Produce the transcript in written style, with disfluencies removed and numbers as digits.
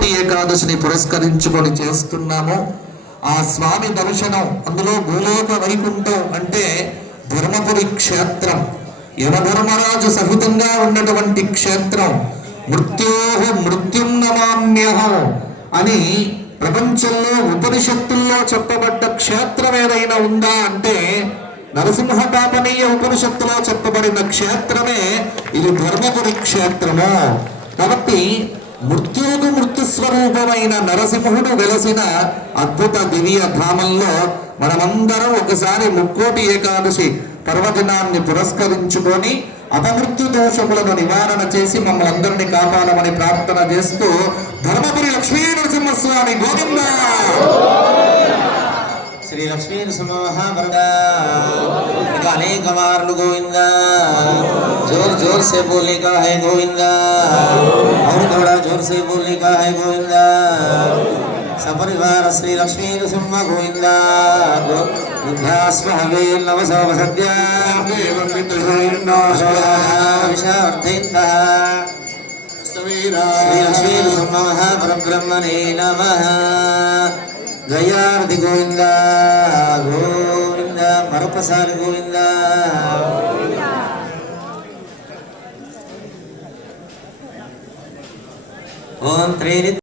ముక్కోటి ఏకాదశిని పురస్కరించుకొని చేస్తున్నాము. ఆ స్వామి దర్శనం, అందులో భూలోక వైకుంఠం అంటే ధర్మపురి క్షేత్రం, యమధర్మరాజు సహితంగా ఉన్నటువంటి క్షేత్రం. మృత్యోహ మృత్యుం నమామ్యహం అని ప్రపంచంలో ఉపనిషత్తుల్లో చెప్పబడ్డ క్షేత్రం ఏదైనా ఉందా అంటే నరసింహ పాపనీయ ఉపనిషత్తులో చెప్పబడిన క్షేత్రమే ఇది ధర్మపురి క్షేత్రము. కాబట్టి మృత్యువుకు మృత్యుస్వరూపమైన నరసింహుడు వెలసిన అద్భుత దివ్య ధామంలో మనమందరం ఒకసారి ముక్కోటి ఏకాదశి పర్వదినాన్ని పురస్కరించుకొని అపమృత్యు దోషములను నివారణ చేసి మమ్మల్ని అందరినీ కాపాడమని ప్రార్థన చేస్తూ ధర్మపురి లక్ష్మీ నరసింహస్వామి గోవింద. శ్రీ లక్ష్మీ నరసింహ अनेक बार गोविंदा, जोर जोर से बोलने का है गोविंदा, और थोड़ा जोर से बोलने का है गोविंदा. सपरिवार श्री लक्ष्मी नरसिंह गोविंदा. बुद्धास्महे नमसो सद्या श्री लक्ष्मी नरसिंह परब्रह्मणे नमः. जयार्ति गोविंदा गोविंदा. मरपसार गोविंदा. ओम त्रिनिधि